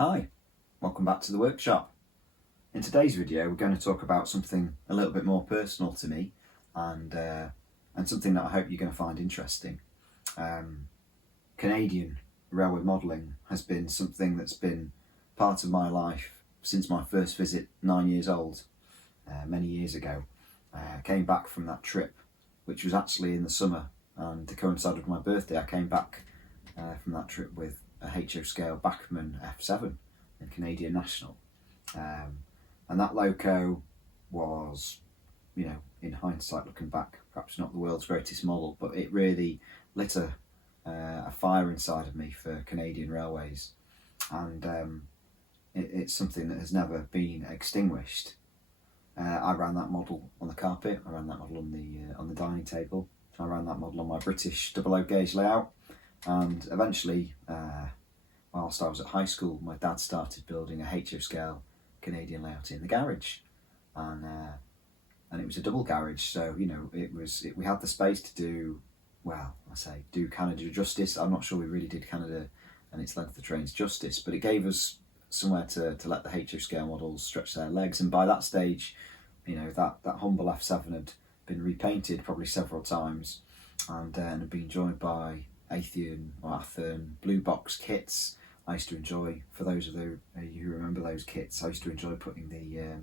Hi, welcome back to the workshop. In today's video we're going to talk about something a little bit more personal to me and something that I hope you're going to find interesting. Canadian railway modelling has been something that's been part of my life since my first visit 9 years old, many years ago. I came back from that trip, which was actually in the summer, and to coincide with my birthday I came back from that trip with a HO scale Bachmann F7 in Canadian National, and that loco was, in hindsight looking back, perhaps not the world's greatest model, but it really lit a fire inside of me for Canadian railways, and it's something that has never been extinguished. I ran that model on the carpet, I ran that model on the dining table, I ran that model on my British 00 gauge layout, and eventually, whilst I was at high school, my dad started building a HO scale Canadian layout in the garage, and it was a double garage, so we had the space to do, do Canada justice. I'm not sure we really did Canada and its length of trains justice, but it gave us somewhere to let the HO scale models stretch their legs. And by that stage, that humble F7 had been repainted probably several times, and had been joined by Athearn or Athearn blue box kits. I used to enjoy, for those of you who remember those kits, I used to enjoy putting the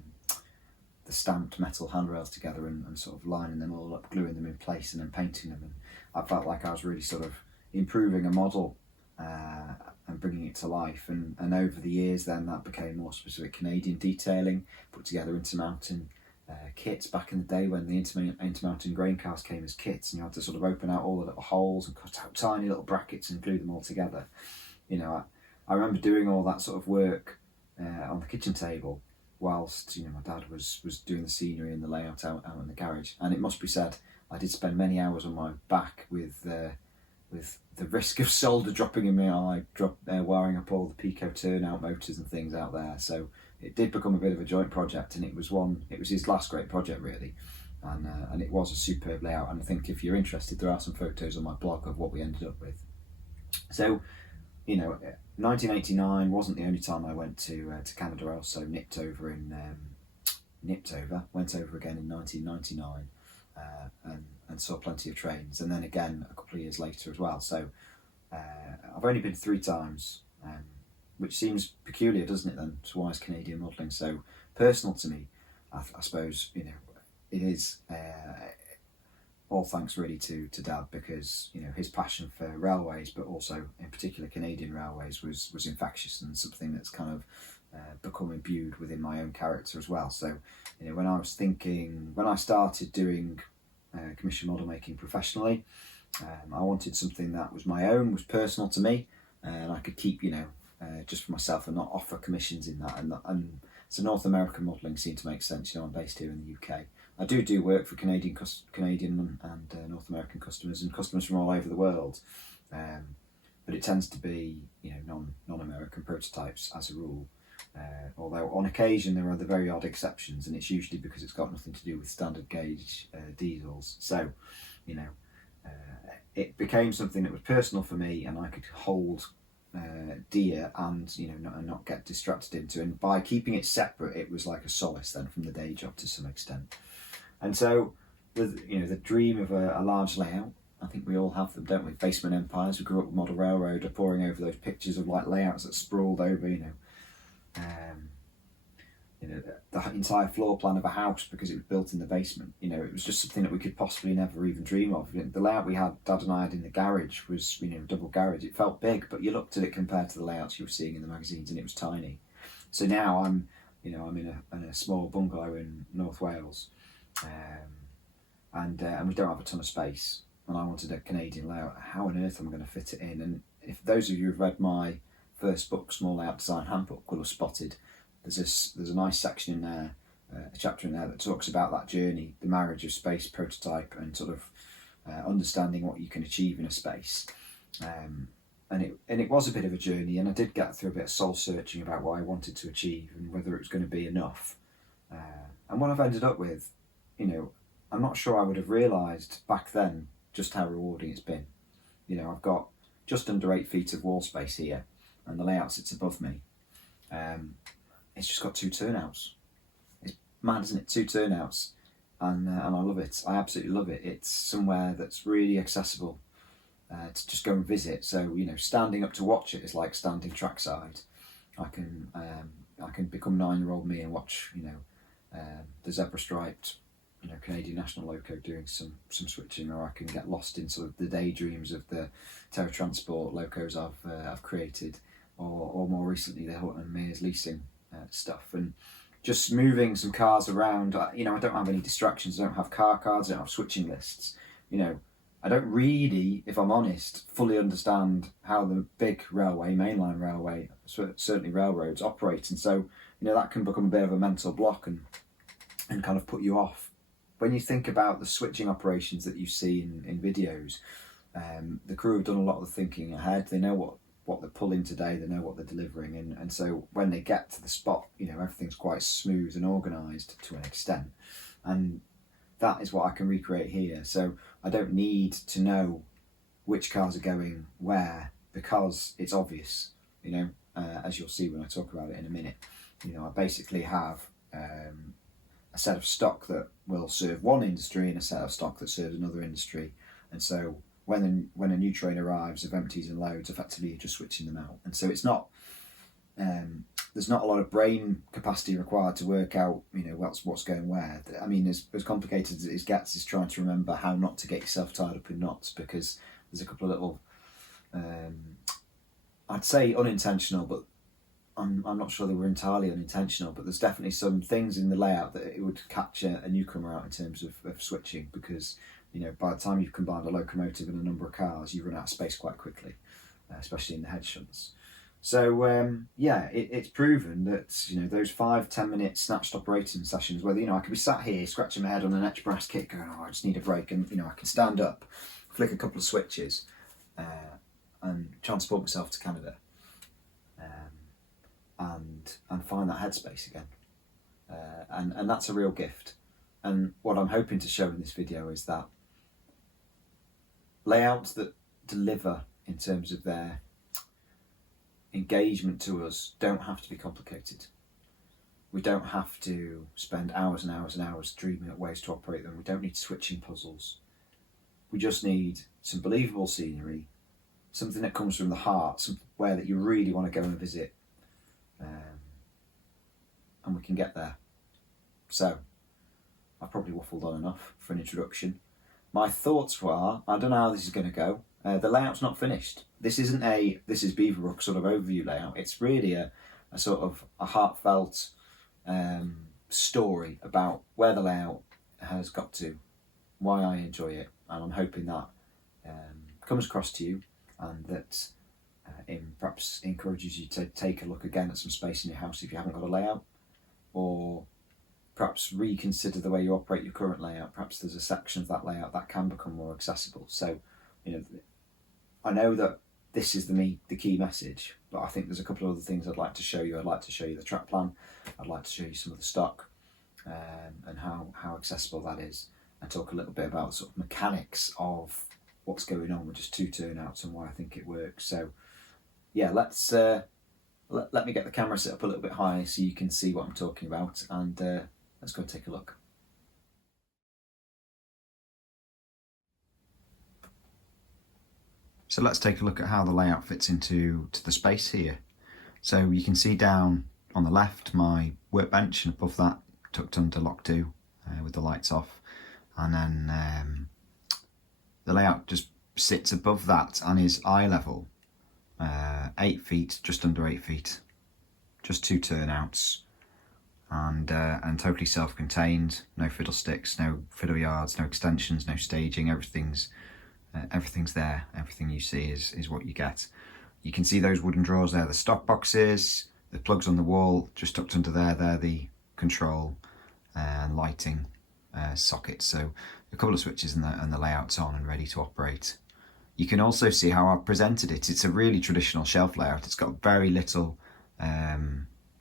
stamped metal handrails together and sort of lining them all up, gluing them in place and then painting them, and I felt like I was really sort of improving a model and bringing it to life, and over the years then that became more specific Canadian detailing, put together intermountain kits back in the day when the intermountain grain cars came as kits, and you had to sort of open out all the little holes and cut out tiny little brackets and glue them all together. I remember doing all that sort of work on the kitchen table whilst my dad was doing the scenery and the layout out in the garage, and it must be said I did spend many hours on my back with the risk of solder dropping in my eye, wiring up all the Pico turnout motors and things out there. So it did become a bit of a joint project, and it was his last great project really, and it was a superb layout. And I think if you're interested, there are some photos on my blog of what we ended up with. So 1989 wasn't the only time I went to Canada. I also went over again in 1999 and saw plenty of trains, and then again a couple of years later as well. So I've only been 3 times, which seems peculiar, doesn't it then, to why is Canadian modelling so personal to me. I suppose it is all thanks really to Dad, because his passion for railways, but also in particular Canadian railways, was infectious and something that's kind of become imbued within my own character as well. So when I started doing commission model making professionally, I wanted something that was my own, was personal to me, and I could keep just for myself and not offer commissions in that. And so North American modelling seemed to make sense. I'm based here in the UK. I do work for Canadian and North American customers and customers from all over the world, but it tends to be non-American prototypes as a rule. Although on occasion there are the very odd exceptions, and it's usually because it's got nothing to do with standard gauge diesels. So it became something that was personal for me, and I could hold dear and not get distracted into. And by keeping it separate, it was like a solace then from the day job to some extent. And so the dream of a large layout, I think we all have them, don't we? Basement empires. We grew up with Model Railroad, poring over those pictures of like layouts that sprawled over the entire floor plan of a house because it was built in the basement. It was just something that we could possibly never even dream of. The layout we had, Dad and I had in the garage, was double garage. It felt big, but you looked at it compared to the layouts you were seeing in the magazines, and it was tiny. So now I'm in a small bungalow in North Wales, and we don't have a ton of space, and I wanted a Canadian layout. How on earth am I going to fit it in? And if those of you who've read my first book, Small Layout Design Handbook, will have spotted there's a nice section in there, a chapter in there that talks about that journey, the marriage of space, prototype, and sort of understanding what you can achieve in a space. And it was a bit of a journey, and I did get through a bit of soul searching about what I wanted to achieve and whether it was going to be enough. And what I've ended up with, I'm not sure I would have realised back then just how rewarding it's been. I've got just under 8 feet of wall space here, and the layout sits above me. It's just got 2 turnouts. It's mad, isn't it? 2 turnouts, and I love it. I absolutely love it. It's somewhere that's really accessible to just go and visit. So, you know, standing up to watch it is like standing trackside. I can become 9-year-old me and watch, you know, the zebra striped, you know, Canadian National Loco doing some switching, or I can get lost in sort of the daydreams of the Terra Transport locos I've created, or more recently the Horton and Mears leasing stuff, and just moving some cars around. You know, I don't have any distractions. I don't have car cards. I don't have switching lists. You know, I don't really, if I'm honest, fully understand how the big railway, mainline railway, certainly railroads operate, and so, you know, that can become a bit of a mental block and kind of put you off. When you think about the switching operations that you see in videos, the crew have done a lot of the thinking ahead. They know what they're pulling today, they know what they're delivering, and so when they get to the spot, you know, everything's quite smooth and organised to an extent, and that is what I can recreate here. So I don't need to know which cars are going where, because it's obvious, you know, as you'll see when I talk about it in a minute. You know, I basically have a set of stock that will serve one industry and a set of stock that serves another industry, and so when a new train arrives of empties and loads, effectively you're just switching them out. And so it's not there's not a lot of brain capacity required to work out, you know, what's going where. I mean, as complicated as it gets is trying to remember how not to get yourself tied up in knots, because there's a couple of little I'd say unintentional, but I'm not sure they were entirely unintentional, but there's definitely some things in the layout that it would catch a newcomer out in terms of switching, because, you know, by the time you've combined a locomotive and a number of cars, you run out of space quite quickly, especially in the head shunts. So yeah, it's proven that, you know, those 5-10 minute snatched operating sessions, whether, you know, I could be sat here scratching my head on an etch brass kit going, oh, I just need a break, and, you know, I can stand up, flick a couple of switches, and transport myself to Canada, and find that headspace again, and that's a real gift. And what I'm hoping to show in this video is that layouts that deliver in terms of their engagement to us don't have to be complicated. We don't have to spend hours and hours and hours dreaming up ways to operate them. We don't need switching puzzles. We just need some believable scenery, something that comes from the heart, somewhere that you really want to go and visit, and we can get there. So I've probably waffled on enough for an introduction. My thoughts were, I don't know how this is going to go. The layout's not finished. This isn't this is Beaverbrook sort of overview layout. It's really a sort of a heartfelt story about where the layout has got to, why I enjoy it, and I'm hoping that comes across to you, and that perhaps encourages you to take a look again at some space in your house if you haven't got a layout, or perhaps reconsider the way you operate your current layout. Perhaps there's a section of that layout that can become more accessible. So, you know, I know that this is the key message, but I think there's a couple of other things I'd like to show you. I'd like to show you the track plan. I'd like to show you some of the stock, and how accessible that is, and talk a little bit about sort of mechanics of what's going on with just 2 turnouts and why I think it works. So yeah, let's let me get the camera set up a little bit higher so you can see what I'm talking about, and let's go and take a look. So let's take a look at how the layout fits into the space here. So you can see down on the left my workbench, and above that tucked under lock 2 with the lights off, and then the layout just sits above that and is eye level, 8 feet, just under 8 feet, just 2 turnouts, and totally self-contained. No fiddlesticks, no fiddle yards, no extensions, no staging. Everything's there. Everything you see is what you get. You can see those wooden drawers there, the stock boxes, the plugs on the wall, just tucked under there. They're the control and lighting sockets. So a couple of switches and the layout's on and ready to operate. You can also see how I've presented it. It's a really traditional shelf layout. It's got very little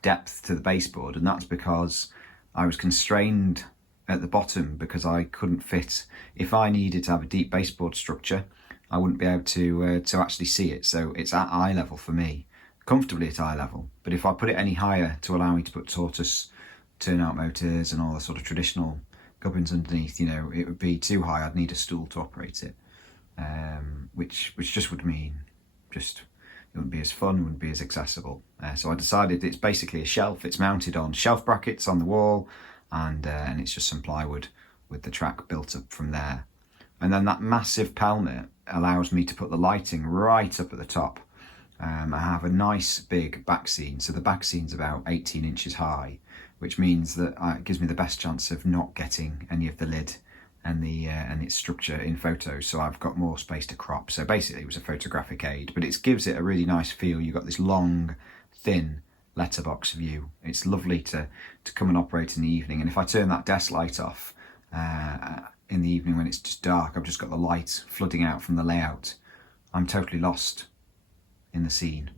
depth to the baseboard, and that's because I was constrained at the bottom because I couldn't fit. If I needed to have a deep baseboard structure, I wouldn't be able to actually see it. So it's at eye level for me, comfortably at eye level. But if I put it any higher to allow me to put tortoise turnout motors and all the sort of traditional gubbins underneath, you know, it would be too high. I'd need a stool to operate it, which just would mean just it wouldn't be as fun, wouldn't be as accessible. So I decided it's basically a shelf. It's mounted on shelf brackets on the wall, and it's just some plywood with the track built up from there. And then that massive pelmet allows me to put the lighting right up at the top. I have a nice big back scene, so the back scene's about 18 inches high, which means that it gives me the best chance of not getting any of the lid and its structure in photos, so I've got more space to crop. So basically it was a photographic aid, but it gives it a really nice feel. You've got this long, thin letterbox view. It's lovely to come and operate in the evening, and if I turn that desk light off in the evening when it's just dark, I've just got the light flooding out from the layout, I'm totally lost in the scene.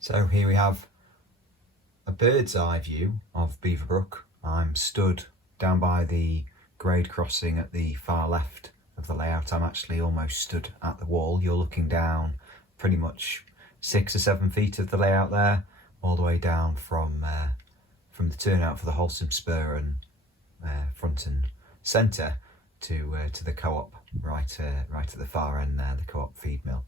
So here we have a bird's eye view of Beaverbrook. I'm stood down by the grade crossing at the far left of the layout. I'm actually almost stood at the wall. You're looking down pretty much 6 or 7 feet of the layout there, all the way down from the turnout for the Holcim Spur and front and centre to the co-op right at the far end there, the co-op feed mill.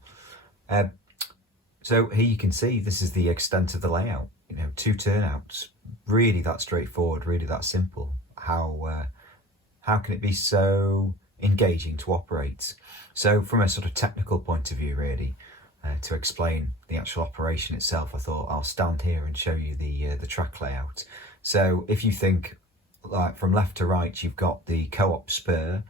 So here you can see this is the extent of the layout. You know, 2 turnouts, really that straightforward, really that simple. How can it be so engaging to operate? So from a sort of technical point of view, really, to explain the actual operation itself, I thought I'll stand here and show you the track layout. So if you think like from left to right, you've got the co-op spur,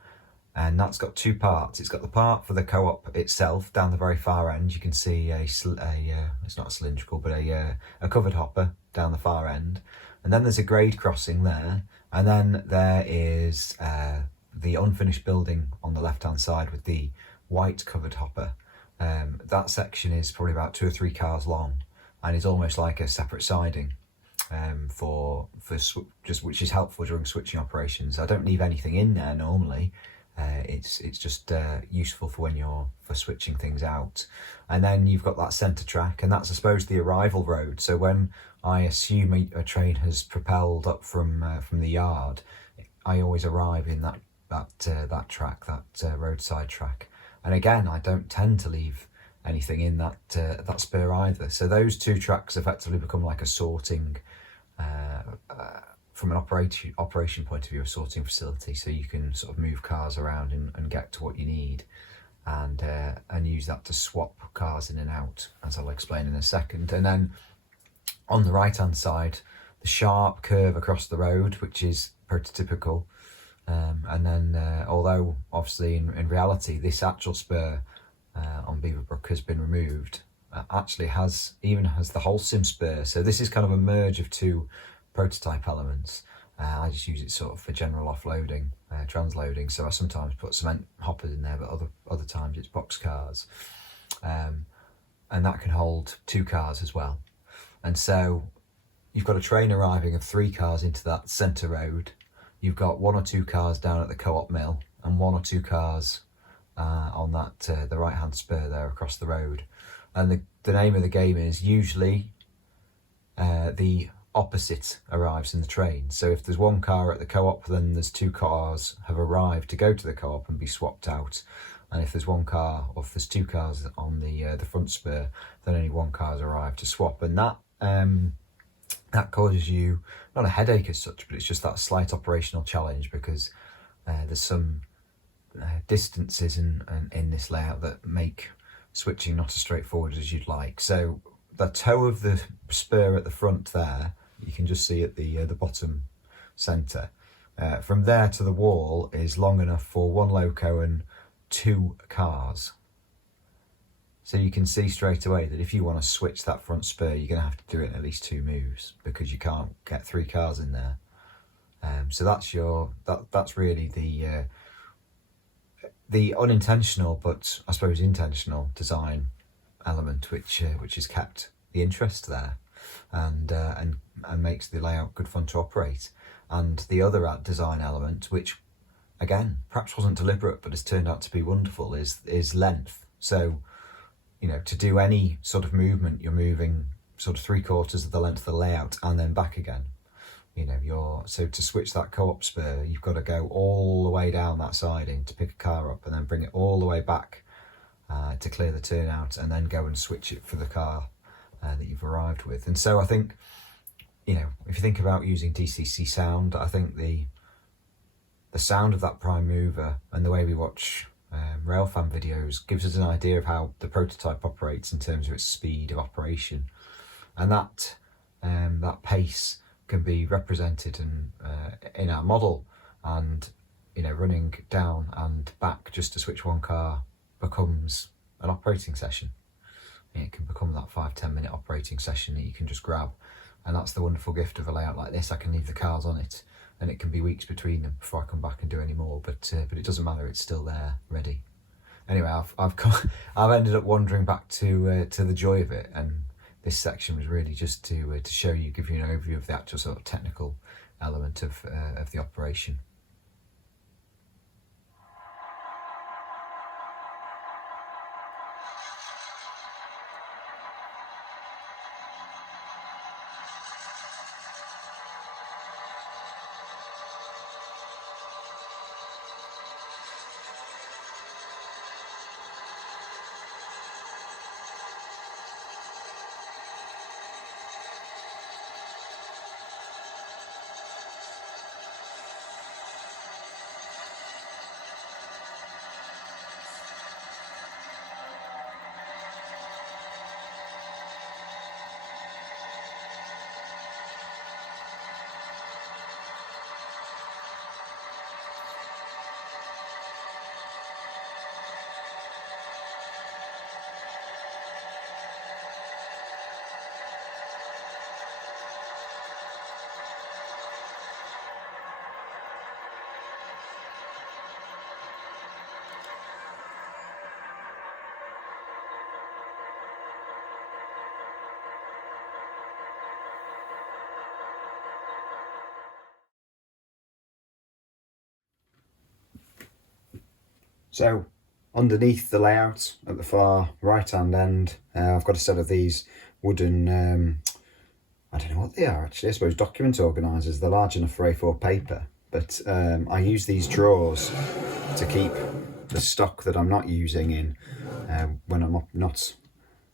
and that's got 2 parts. It's got the part for the co-op itself down the very far end. You can see it's not a cylindrical, but a covered hopper down the far end. And then there's a grade crossing there. And then there is the unfinished building on the left-hand side with the white covered hopper. That section is probably about 2 or 3 cars long and is almost like a separate siding which is helpful during switching operations. I don't leave anything in there normally. It's just useful for when you're switching things out. And then you've got that centre track, and that's I suppose the arrival road. So when I assume a train has propelled up from the yard, I always arrive in that track, that roadside track. And again, I don't tend to leave anything in that spur either. So those 2 tracks effectively become like a sorting from an operation point of view, a sorting facility, so you can sort of move cars around and get to what you need, and use that to swap cars in and out, as I'll explain in a second. And then on the right hand side, the sharp curve across the road, which is prototypical. And then, although obviously in reality this actual spur on Beaverbrook has been removed, actually has the whole sim spur. So this is kind of a merge of two prototype elements. I just use it sort of for general offloading, transloading. So I sometimes put cement hoppers in there, but other times it's box cars. And that can hold 2 cars as well. And so you've got a train arriving of 3 cars into that centre road. You've got 1 or 2 cars down at the co-op mill, and 1 or 2 cars on that the right-hand spur there across the road. And the name of the game is usually the opposite arrives in the train. So if there's 1 car at the co-op, then there's 2 cars have arrived to go to the co-op and be swapped out. And if there's 1 car, or if there's 2 cars on the front spur, then only 1 car has arrived to swap. And that causes you not a headache as such, but it's just that slight operational challenge, because there's some distances in this layout that make switching not as straightforward as you'd like. So the toe of the spur at the front there, you can just see at the bottom centre. From there to the wall is long enough for 1 loco and 2 cars. So you can see straight away that if you want to switch that front spur, you're going to have to do it in at least 2 moves, because you can't get 3 cars in there. So that's really the unintentional, but I suppose intentional design element, which has kept the interest there, and makes the layout good fun to operate. And the other design element, which again perhaps wasn't deliberate but has turned out to be wonderful, is length. So, you know, to do any sort of movement, you're moving sort of 3/4 of the length of the layout and then back again. You know, so to switch that co-op spur, you've got to go all the way down that siding to pick a car up, and then bring it all the way back to clear the turnout, and then go and switch it for the car that you've arrived with. And so I think, you know, if you think about using DCC sound, I think the sound of that prime mover and the way we watch railfan videos gives us an idea of how the prototype operates in terms of its speed of operation, and that pace can be represented in our model. And, you know, running down and back just to switch 1 car becomes an operating session. It can become that 5-10 minute operating session that you can just grab, and that's the wonderful gift of a layout like this. I can leave the cars on it, and it can be weeks between them before I come back and do any more, but it doesn't matter, it's still there, ready. Anyway, I've ended up wandering back to the joy of it, and this section was really just to show you, give you an overview of the actual sort of technical element of the operation. So underneath the layout at the far right hand end, I've got a set of these wooden, I don't know what they are actually, I suppose document organisers. They're large enough for A4 paper, but I use these drawers to keep the stock that I'm not using in when I'm not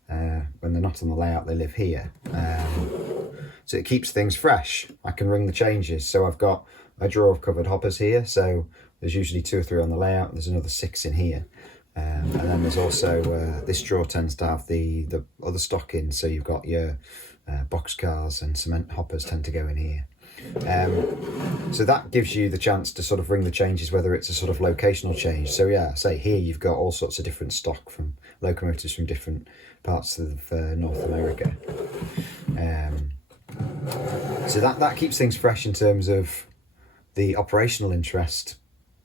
when they're not on the layout. They live here. So it keeps things fresh. I can ring the changes. So I've got a drawer of covered hoppers here. So there's usually 2 or 3 on the layout. There's another 6 in here. And then there's also, this drawer tends to have the other stock in. So you've got your boxcars and cement hoppers tend to go in here. So that gives you the chance to sort of ring the changes, whether it's a sort of locational change. So yeah, say here you've got all sorts of different stock from locomotives from different parts of North America. So that keeps things fresh in terms of the operational interest,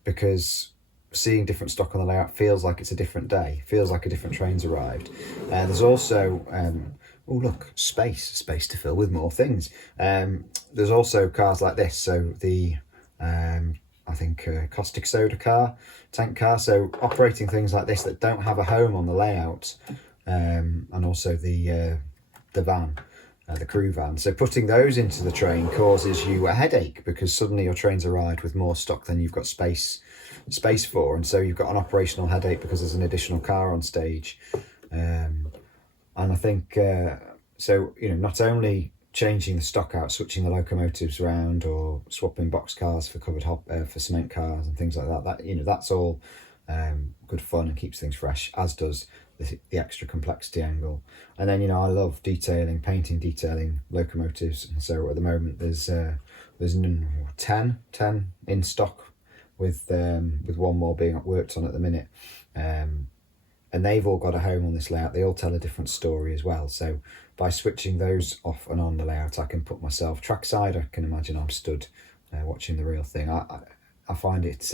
because seeing different stock on the layout feels like it's a different day, feels like a different train's arrived. There's also oh look, space to fill with more things. There's also cars like this, so the I think caustic soda car, tank car, so operating things like this that don't have a home on the layout, and also the van, the crew van. So putting those into the train causes you a headache, because suddenly your train's arrived with more stock than you've got space for, and so you've got an operational headache because there's an additional car on stage. And I think, so, you know, not only changing the stock out, switching the locomotives around, or swapping box cars for covered for cement cars and things like that, you know, that's all good fun and keeps things fresh, as does the extra complexity angle. And then, you know, I love detailing locomotives. And so at the moment there's 10 in stock, with one more being worked on at the minute. And they've all got a home on this layout. They all tell a different story as well. So by switching those off and on the layout, I can put myself trackside. I can imagine I'm stood watching the real thing. I find it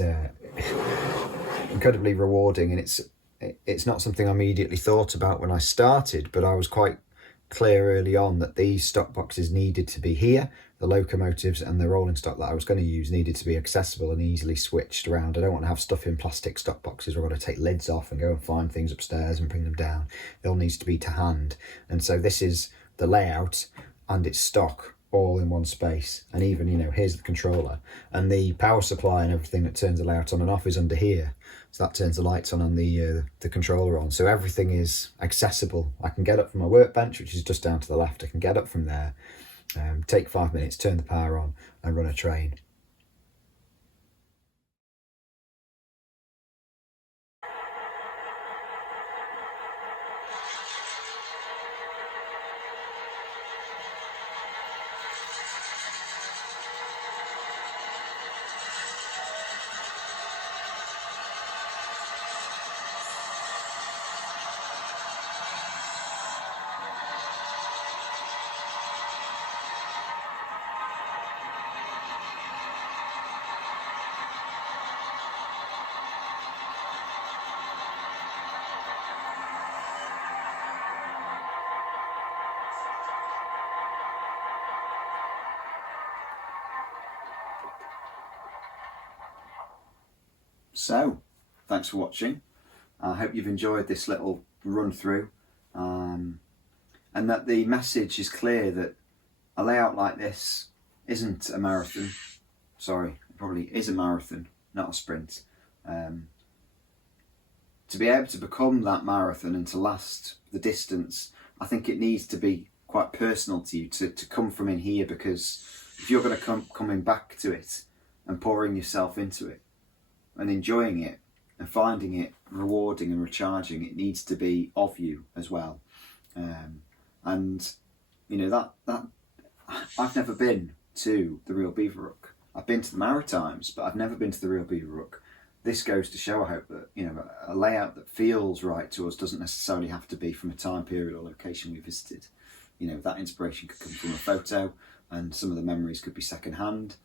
incredibly rewarding, and it's not something I immediately thought about when I started, but I was quite clear early on that these stock boxes needed to be here. The locomotives and the rolling stock that I was going to use needed to be accessible and easily switched around. I don't want to have stuff in plastic stock boxes where I've got to take lids off and go and find things upstairs and bring them down. It all needs to be to hand. And so this is the layout and its stock all in one space. And even, you know, here's the controller, and the power supply and everything that turns the layout on and off is under here. So that turns the lights on and the controller on. So everything is accessible. I can get up from my workbench, which is just down to the left. I can get up from there, take 5 minutes, turn the power on and run a train. So, thanks for watching. I hope you've enjoyed this little run through, and that the message is clear that a layout like this isn't a marathon. Sorry, it probably is a marathon, not a sprint. To be able to become that marathon and to last the distance, I think it needs to be quite personal to you, to come from in here, because if you're going to coming back to it and pouring yourself into it and enjoying it and finding it rewarding and recharging, it needs to be of you as well. And you know, that I've never been to the real Beaverbrook. I've been to the Maritimes, but I've never been to the real Beaverbrook. This goes to show, I hope, that, you know, a layout that feels right to us doesn't necessarily have to be from a time period or location we visited. You know, that inspiration could come from a photo, and some of the memories could be secondhand.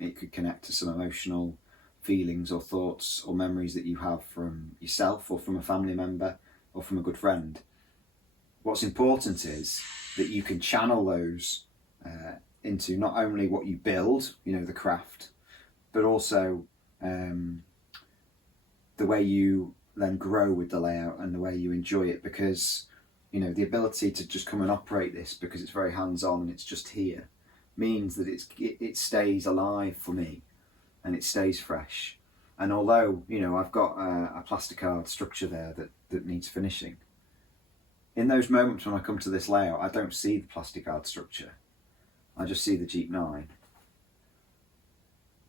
It could connect to some emotional feelings or thoughts or memories that you have from yourself or from a family member or from a good friend. What's important is that you can channel those into not only what you build, you know, the craft, but also the way you then grow with the layout and the way you enjoy it, because, you know, the ability to just come and operate this because it's very hands-on and it's just here means that it stays alive for me and it stays fresh. And although, you know, I've got a plasticard structure there that needs finishing, in those moments when I come to this layout, I don't see the plasticard structure. I just see the Jeep 9,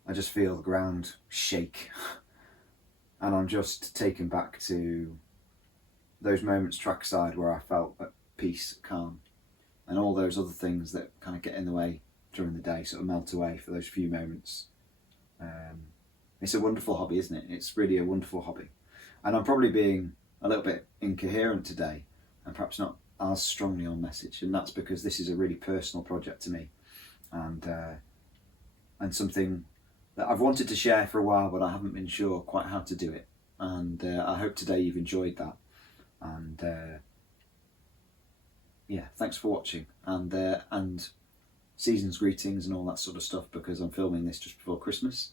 I just feel the ground shake, and I'm just taken back to those moments trackside where I felt at peace, calm, and all those other things that kind of get in the way during the day sort of melt away for those few moments. It's a wonderful hobby, isn't it? It's really a wonderful hobby. And I'm probably being a little bit incoherent today and perhaps not as strongly on message, and that's because this is a really personal project to me, and something that I've wanted to share for a while, but I haven't been sure quite how to do it. And I hope today you've enjoyed that. And yeah, thanks for watching, and season's greetings and all that sort of stuff, because I'm filming this just before Christmas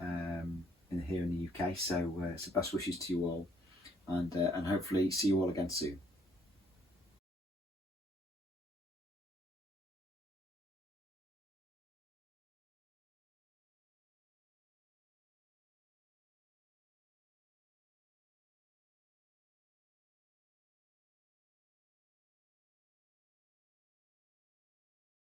here in the UK. So best wishes to you all, and hopefully see you all again soon.